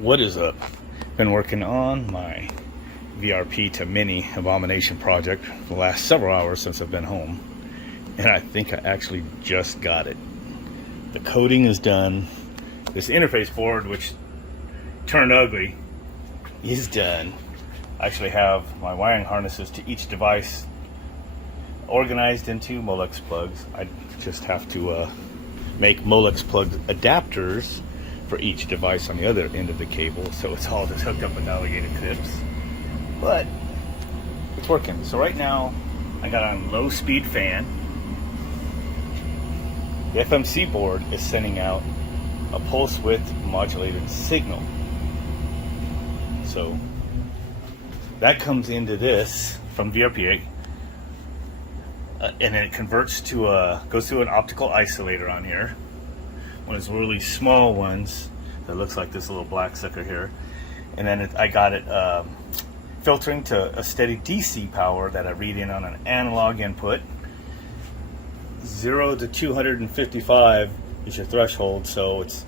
What is up? Been working on my VRP to mini abomination project for the last several hours since I've been home, and I think I actually just got it. The coating is done. This interface board, which turned ugly, is done. I actually have my wiring harnesses to each device organized into Molex plugs. I just have to make Molex plug adapters for each device on the other end of the cable, so it's all just hooked up with alligator clips. But it's working. So right now I got on low speed fan. The FMC board is sending out a pulse width modulated signal. So that comes into this from VRP, and then it converts to goes through an optical isolator on here. One of those really small ones that looks like this little black sucker here, and then I got it filtering to a steady DC power that I read in on an analog input. 0 to 255 is your threshold, so it's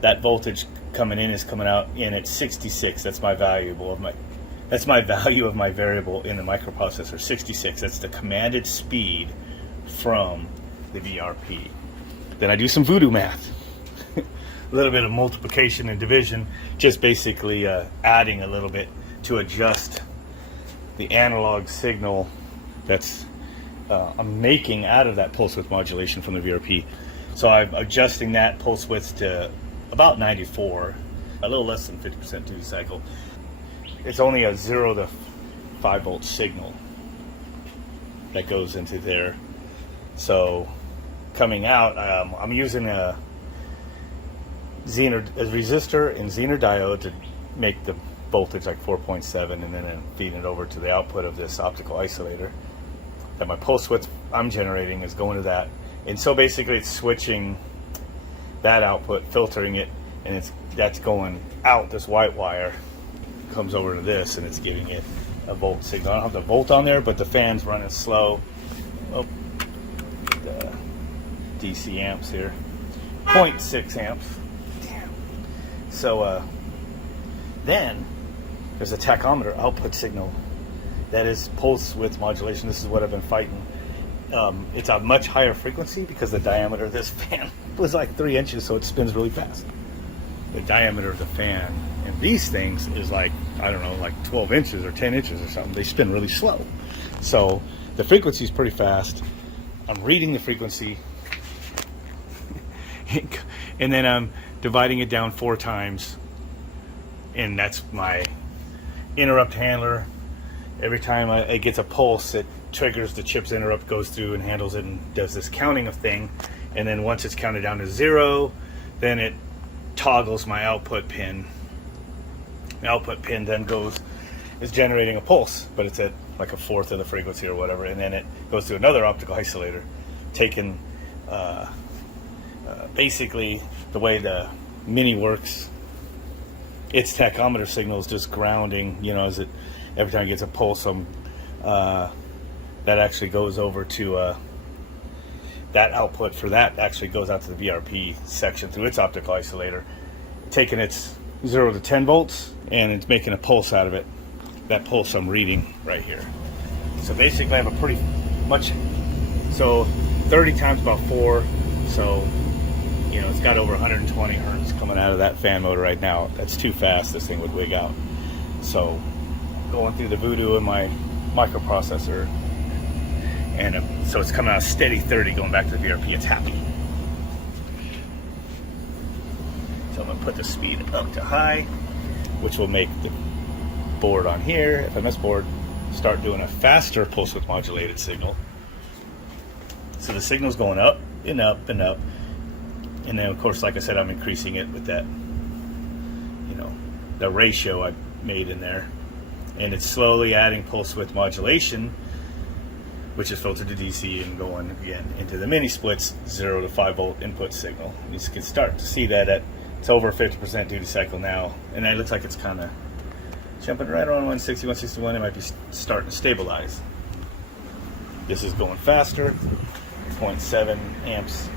that voltage coming in is coming out in at 66. That's my value of my variable in the microprocessor. 66. That's the commanded speed from the VRP. Then I do some voodoo math. A little bit of multiplication and division, just basically adding a little bit to adjust the analog signal that's I'm making out of that pulse width modulation from the VRP. So I'm adjusting that pulse width to about 94, a little less than 50% duty cycle. It's only a 0 to 5 volt signal that goes into there. So coming out, I'm using a resistor and Zener diode to make the voltage like 4.7, and then I'm feeding it over to the output of this optical isolator. That my pulse width I'm generating is going to that, and so basically it's switching that output, filtering it, and that's going out. This white wire comes over to this, and it's giving it a volt signal. I don't have the volt on there, but the fan's running slow. Oh, the DC amps here, 0.6 amps. Damn. So then there's a tachometer output signal that is pulse width modulation. This is what I've been fighting. It's a much higher frequency because the diameter of this fan was like 3 inches, so it spins really fast. The diameter of the fan in these things is like, I don't know, like 12 inches or 10 inches or something. They spin really slow. So the frequency is pretty fast. I'm reading the frequency and then I'm dividing it down 4 times, and that's my interrupt handler. Every time it gets a pulse, it triggers the chip's interrupt, goes through and handles it and does this counting of thing. And then once it's counted down to 0, then it toggles my output pin. The output pin then is generating a pulse, but it's at like 1/4 of the frequency or whatever. And then it goes to another optical isolator, taking basically the way the mini works. Its tachometer signal is just grounding, as it every time it gets a pulse, that actually goes over to that output for that actually goes out to the VRP section through its optical isolator, taking its 0 to 10 volts, and it's making a pulse out of it. That pulse I'm reading right here. So basically I have a pretty much, so 30 times about 4, so it's got over 120 hertz coming out of that fan motor right now. That's too fast. This thing would wig out. So going through the voodoo in my microprocessor, and so it's coming out steady 30 going back to the VRP. It's happy. So I'm going to put the speed up to high, which will make the board on here, FMS board, start doing a faster pulse width modulated signal. So the signal's going up and up and up, and then of course, like I said, I'm increasing it with that, the ratio I made in there. And it's slowly adding pulse width modulation, which is filtered to DC and going again into the mini splits 0 to 5 volt input signal. You can start to see that it's over 50% duty cycle now, and it looks like it's kind of jumping right around 160, 161. It might be starting to stabilize. This is going faster, 0.7 amps,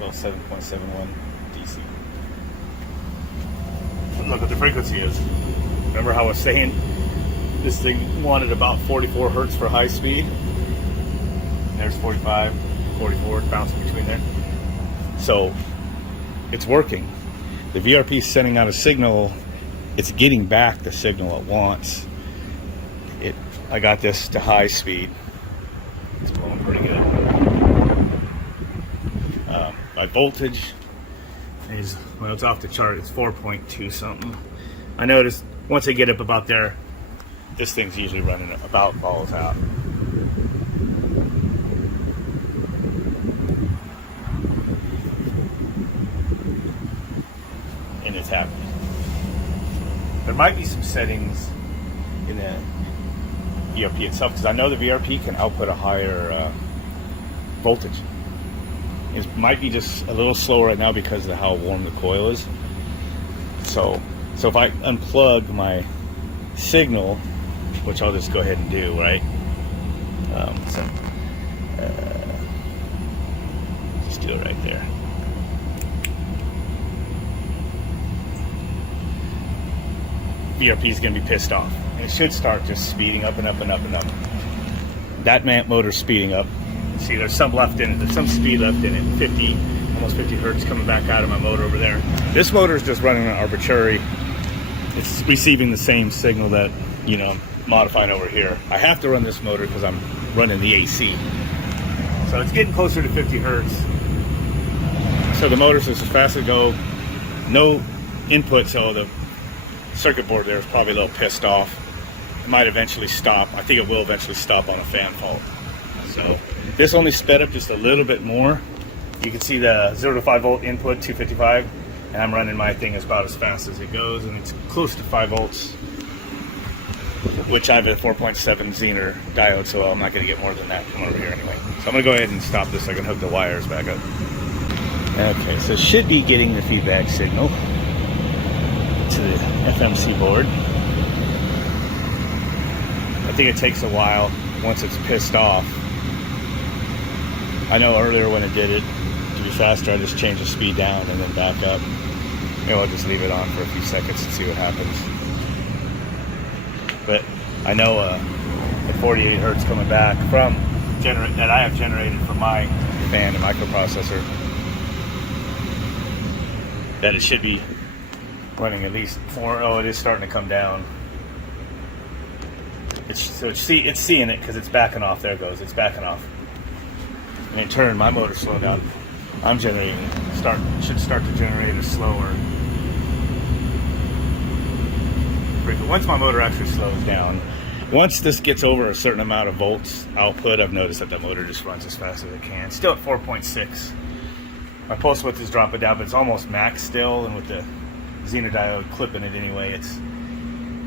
well 7.71 DC. look what the frequency is. Remember how I was saying this thing wanted about 44 hertz for high speed? There's 45, 44, bouncing between there. So it's working. The VRP is sending out a signal. It's getting back the signal it wants. I got this to high speed. It's blowing pretty good. My voltage is, when it's off the chart, it's 4.2 something. I noticed once I get up about there, this thing's usually running about balls out. And it's happening. There might be some settings in the VRP itself, because I know the VRP can output a higher voltage. It might be just a little slower right now because of how warm the coil is. So if I unplug my signal, which I'll just go ahead and do, right? Just do it right there. VRP is going to be pissed off. And it should start just speeding up and up and up and up. That motor's speeding up. See, there's some left in it. There's some speed left in it. 50, almost 50 hertz coming back out of my motor over there. This motor is just running an arbitrary. It's receiving the same signal that, you know, modifying over here. I have to run this motor because I'm running the AC. So it's getting closer to 50 hertz. So the motor's just as fast as go. No input, so the circuit board there is probably a little pissed off. It might eventually stop. I think it will eventually stop on a fan fault. So this only sped up just a little bit more. You can see the 0 to 5 volt input, 255, and I'm running my thing about as fast as it goes, and it's close to 5 volts, which I have a 4.7 Zener diode, so I'm not going to get more than that from over here anyway. So I'm going to go ahead and stop this so I can hook the wires back up. Okay, so it should be getting the feedback signal to the FMC board. I think it takes a while once it's pissed off. I know earlier when it did it, to be faster, I just changed the speed down and then back up. Maybe I'll just leave it on for a few seconds and see what happens. But I know the 48 hertz coming back from that I have generated from my fan and microprocessor, that it should be running at least 4. Oh, it is starting to come down. It's seeing it because it's backing off. There it goes. It's backing off. And in turn, my motor slowed down. I'm generating. Should start to generate a slower. Once my motor actually slows down, once this gets over a certain amount of volts output, I've noticed that the motor just runs as fast as it can. Still at 4.6. My pulse width is dropping down, but it's almost max still, and with the Zener diode clipping it anyway,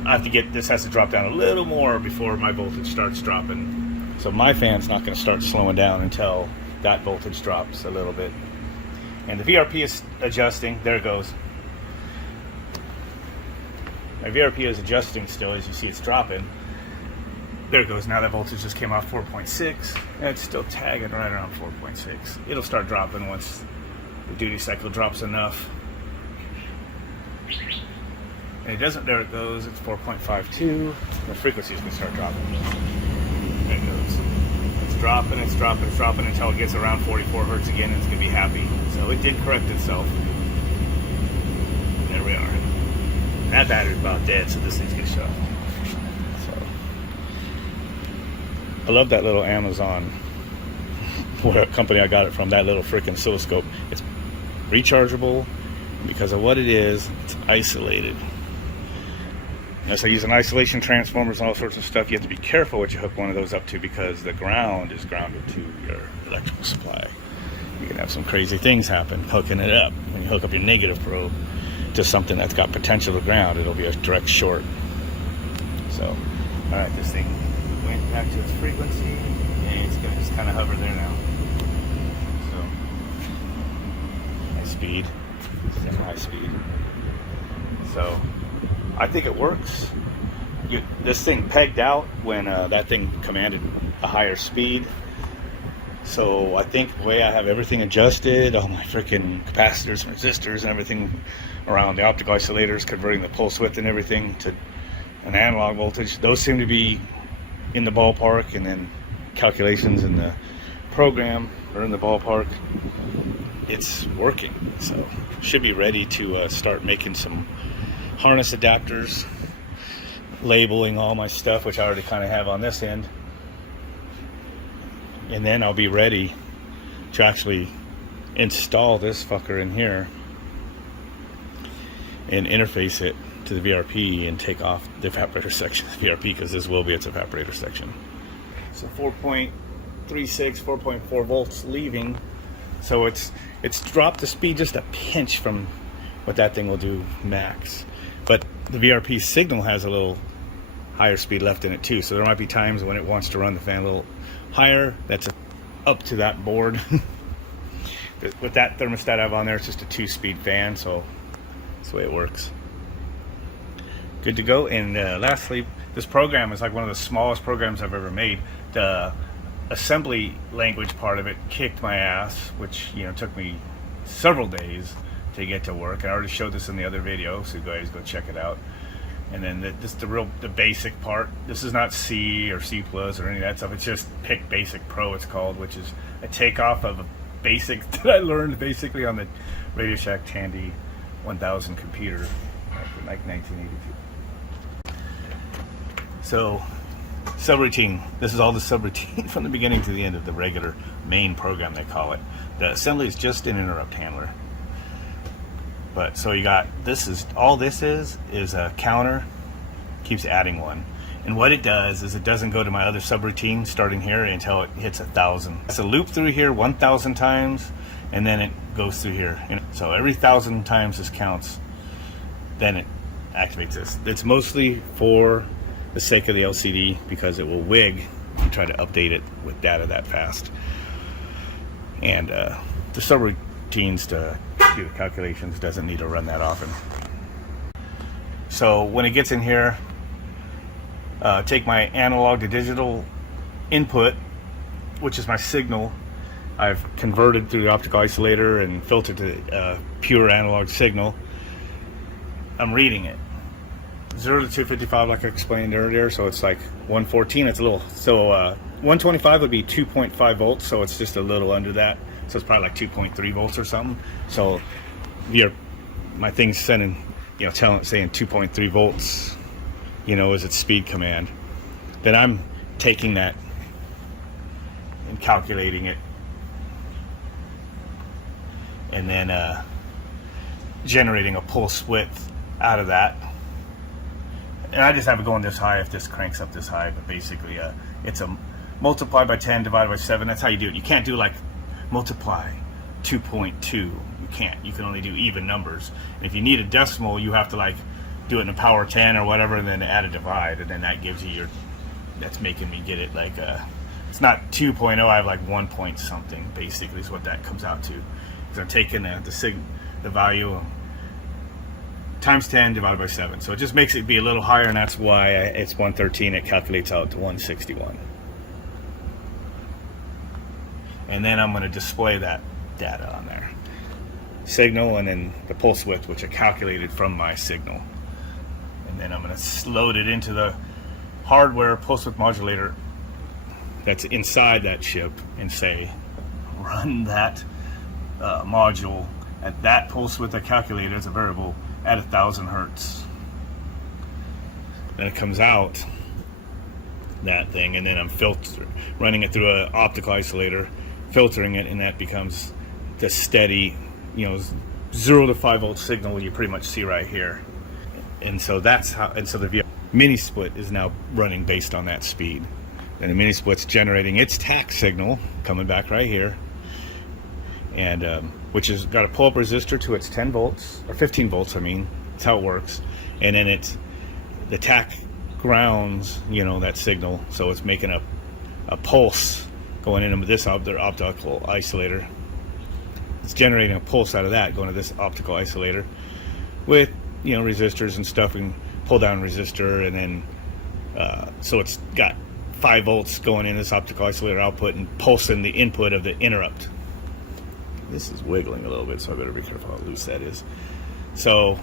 I have to get this has to drop down a little more before my voltage starts dropping. So my fan's not going to start slowing down until that voltage drops a little bit. And the VRP is adjusting. There it goes. My VRP is adjusting still. As you see, it's dropping. There it goes. Now that voltage just came off 4.6. And it's still tagging right around 4.6. It'll start dropping once the duty cycle drops enough. And it doesn't. There it goes. It's 4.52. The frequency is going to start dropping. There it goes. It's dropping, it's dropping, it's dropping until it gets around 44 hertz again, and it's going to be happy. So it did correct itself. There we are. That battery's about dead, so this thing's going to shut off. So I love that little Amazon, what company I got it from, that little freaking oscilloscope. It's rechargeable. Because of what it is, it's isolated. So using isolation transformers and all sorts of stuff, you have to be careful what you hook one of those up to, because the ground is grounded to your electrical supply. You can have some crazy things happen hooking it up. When you hook up your negative probe to something that's got potential to ground, it'll be a direct short. So, all right, this thing went back to its frequency, and it's going to just kind of hover there now. So, high speed, semi-high speed. So, I think it works. This thing pegged out when that thing commanded a higher speed. So I think the way I have everything adjusted, all my freaking capacitors and resistors and everything around the optical isolators, converting the pulse width and everything to an analog voltage. Those seem to be in the ballpark, and then calculations in the program are in the ballpark. It's working, so should be ready to start making some harness adapters, labeling all my stuff, which I already kind of have on this end, and then I'll be ready to actually install this fucker in here and interface it to the VRP and take off the evaporator section of the VRP, because this will be its evaporator section. So 4.36, 4.4 volts leaving, so it's dropped the speed just a pinch from what that thing will do max, but the VRP signal has a little higher speed left in it too, so there might be times when it wants to run the fan a little higher. That's up to that board. With that thermostat I have on there, it's just a 2-speed fan, so that's the way it works. Good to go. And lastly, this program is like one of the smallest programs I've ever made. The assembly language part of it kicked my ass, which, you know, took me several days to get to work. I already showed this in the other video, so guys go check it out. And then the basic part. This is not C or C plus or any of that stuff. It's just PIC Basic Pro, it's called, which is a takeoff of a basic that I learned basically on the Radio Shack Tandy 1000 computer back in like 1982. So, subroutine. This is all the subroutine from the beginning to the end of the regular main program, they call it. The assembly is just an interrupt handler. But so you got, this is a counter, keeps adding one. And what it does is it doesn't go to my other subroutine starting here until it hits 1,000. It's a loop through here 1,000 times, and then it goes through here. And so every 1,000 times this counts, then it activates this. It's mostly for the sake of the LCD, because it will wig and try to update it with data that fast. And the subroutines to do the calculations doesn't need to run that often. So when it gets in here, take my analog to digital input, which is my signal. I've converted through the optical isolator and filtered to pure analog signal. I'm reading it 0 to 255, like I explained earlier. So it's like 114. It's a little, so 125 would be 2.5 volts, so it's just a little under that. So it's probably like 2.3 volts or something. So my thing's sending, you know, saying 2.3 volts, you know, as its speed command. Then I'm taking that and calculating it, and then generating a pulse width out of that. And I just have it going this high if this cranks up this high, but basically it's a multiply by 10 divided by 7. That's how you do it. You can't do like multiply 2.2. You can't. You can only do even numbers. And if you need a decimal, you have to like do it in the power 10 or whatever, and then add a divide, and then that gives you your, that's making me get it like it's not 2.0, I have like 1 point something basically is what that comes out to. Because I'm taking the value times 10 divided by 7. So it just makes it be a little higher, and that's why it's 113. It calculates out to 161. And then I'm going to display that data on there. Signal, and then the pulse width, which I calculated from my signal. And then I'm going to load it into the hardware pulse width modulator that's inside that chip and say, run that module at that pulse width I calculated as a variable at 1,000 hertz. Then it comes out that thing, and then I'm running it through an optical isolator, filtering it, and that becomes the steady, you know, 0 to 5 volt signal you pretty much see right here. And so that's how, and so the mini split is now running based on that speed. And the mini split's generating its tack signal coming back right here, and which has got a pull-up resistor to its 10 volts, or 15 volts, I mean. That's how it works. And then the tack grounds, you know, that signal, so it's making a pulse going into this optical isolator. It's generating a pulse out of that going to this optical isolator with, you know, resistors and stuff, and pull down resistor, and then so it's got 5 volts going in this optical isolator output and pulsing the input of the interrupt. This is wiggling a little bit, so I better be careful how loose that is. So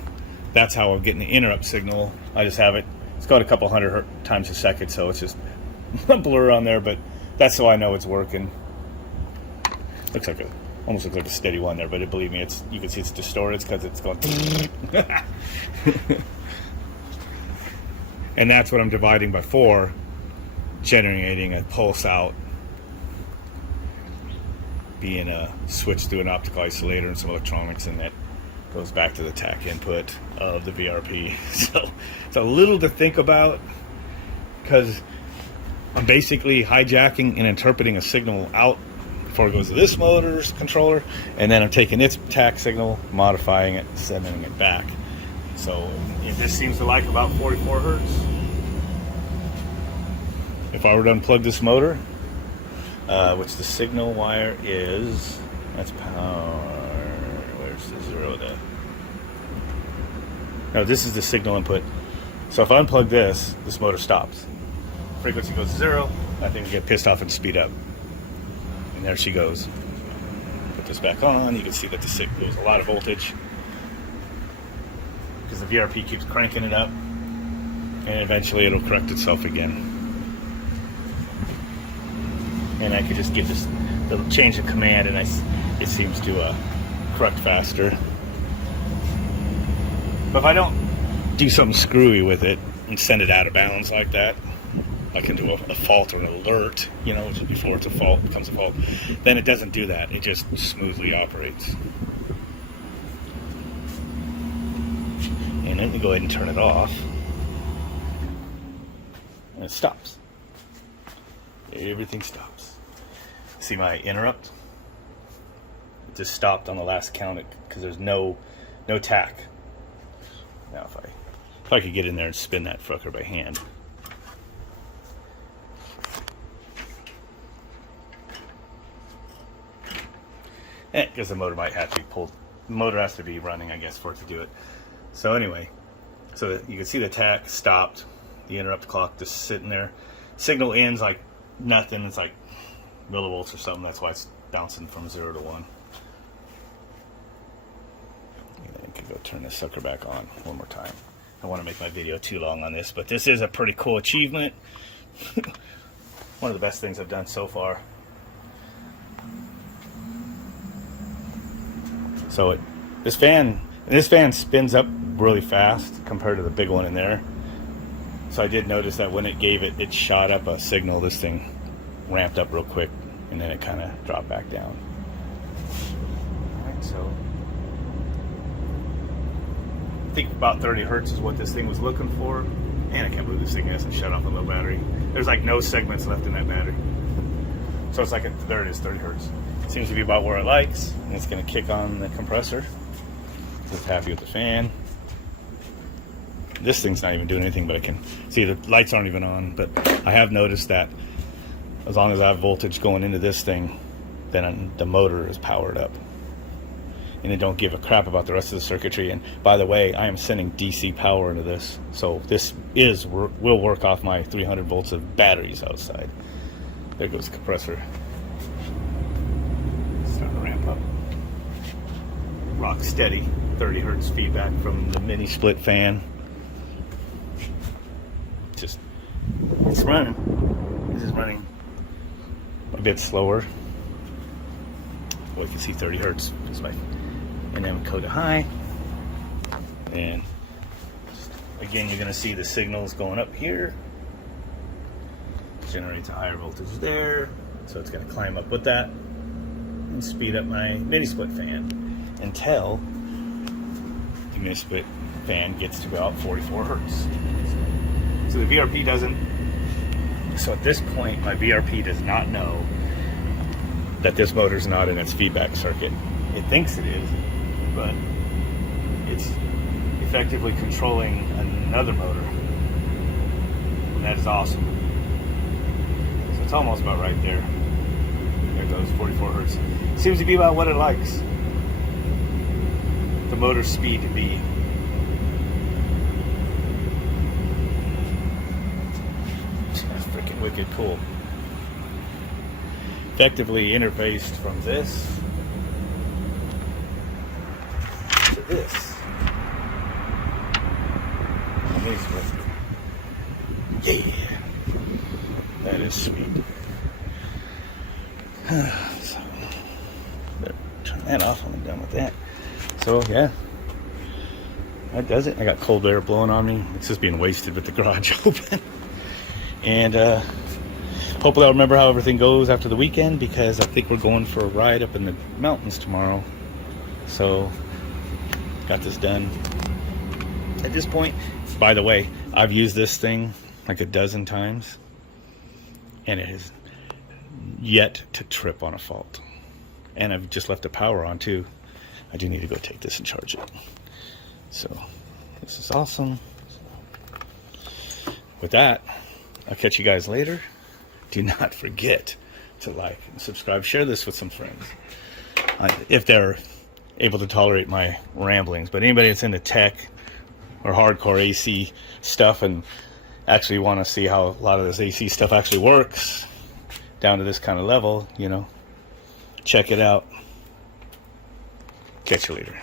that's how I'm getting the interrupt signal. I just have it. It's going a couple hundred times a second, so it's just a blur on there, but that's how I know it's working. Looks like almost looks like a steady one there, but believe me, you can see it's distorted because it's going. And that's what I'm dividing by 4, generating a pulse out, being a switch through an optical isolator and some electronics, and that goes back to the TAC input of the VRP. So it's a little to think about, because I'm basically hijacking and interpreting a signal out before it goes to this motor's controller, and then I'm taking its TAC signal, modifying it, sending it back. So this seems to like about 44 hertz. If I were to unplug this motor, which the signal wire is, that's power. Where's the 0 to? No, this is the signal input. So if I unplug this motor stops. Frequency goes to 0. I think we get pissed off and speed up. And there she goes. Put this back on. You can see that there's a lot of voltage, because the VRP keeps cranking it up, and eventually it'll correct itself again. And I could just get this little change of command, and it seems to correct faster. But if I don't do something screwy with it and send it out of bounds like that, I can do a fault or an alert, before it's a fault, becomes a fault. Then it doesn't do that. It just smoothly operates. And let me go ahead and turn it off. And it stops. Everything stops. See my interrupt? It just stopped on the last count because there's no TAC. Now if I could get in there and spin that fucker by hand. Because the motor might have to be pulled. The motor has to be running, I guess, for it to do it. So anyway, so you can see the TAC stopped. The interrupt clock just sitting there. Signal ends like nothing. It's like millivolts or something. That's why it's bouncing from 0 to 1. And then I can go turn this sucker back on one more time. I don't want to make my video too long on this, but this is a pretty cool achievement. One of the best things I've done so far. So this fan spins up really fast compared to the big one in there. So I did notice that when it gave it shot up a signal. This thing ramped up real quick, and then it kind of dropped back down. Alright, so I think about 30 hertz is what this thing was looking for. And I can't believe this thing hasn't shut off a low battery. There's like no segments left in that battery. So it's like, there it is, 30 hertz. Seems to be about where it likes, and it's going to kick on the compressor. Just happy with the fan. This thing's not even doing anything, but I can see the lights aren't even on. But I have noticed that as long as I have voltage going into this thing, then the motor is powered up, and it don't give a crap about the rest of the circuitry. And by the way, I am sending DC power into this, so this will work off my 300 volts of batteries outside. There goes the compressor. Starting to ramp up. Rock steady. 30 hertz feedback from the mini split fan. It's running. This is running a bit slower. Well, you can see 30 hertz. And then we go to high. And again, you're going to see the signals going up here. Generates a higher voltage there. So it's going to climb up with that and speed up my mini split fan until the mini split fan gets to about 44 hertz. So the VRP doesn't. So at this point, my VRP does not know that this motor's not in its feedback circuit. It thinks it is, but it's effectively controlling another motor. And that is awesome. So it's almost about right there. There goes 44 hertz. Seems to be about what it likes. The motor's speed to be. That's freaking wicked cool. Effectively interfaced from this to this. anyways, but yeah, that is sweet. So, better turn that off when I'm done with that. So yeah, that does it. I got cold air blowing on me. It's just being wasted with the garage open. And hopefully I'll remember how everything goes after the weekend, because I think we're going for a ride up in the mountains tomorrow. So got this done. At this point, by the way, I've used this thing like a dozen times, and it has yet to trip on a fault. And I've just left the power on too. I do need to go take this and charge it. So this is awesome. With that, I'll catch you guys later. Do not forget to like and subscribe. Share this with some friends if they're able to tolerate my ramblings. But anybody that's into tech or hardcore AC stuff and actually want to see how a lot of this AC stuff actually works down to this kind of level, you know, check it out. Catch you later.